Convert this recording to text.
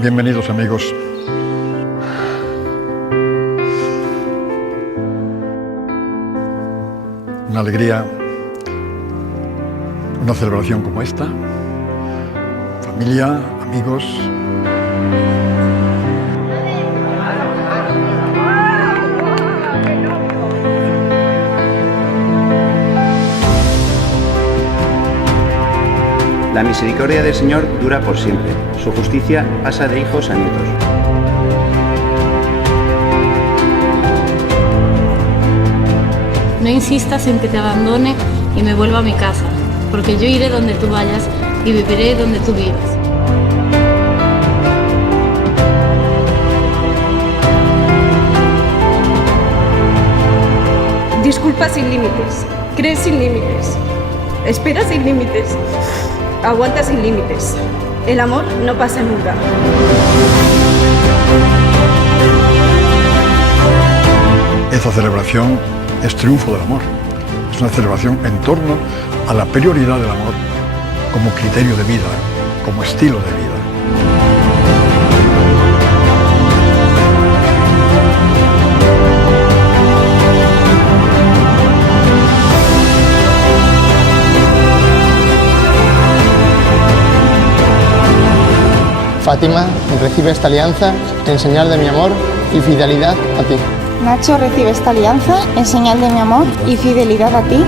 Bienvenidos, amigos. Una alegría, una celebración como esta. Familia, amigos. La misericordia del Señor dura por siempre. Su justicia pasa de hijos a nietos. No insistas en que te abandone y me vuelva a mi casa, porque yo iré donde tú vayas y viviré donde tú vives. Disculpa sin límites, crees sin límites, espera sin límites, aguanta sin límites. El amor no pasa nunca. Esta celebración es triunfo del amor. Es una celebración en torno a la prioridad del amor como criterio de vida, como estilo de vida. Fátima, recibe esta alianza en señal de mi amor y fidelidad a ti. Nacho, recibe esta alianza en señal de mi amor y fidelidad a ti.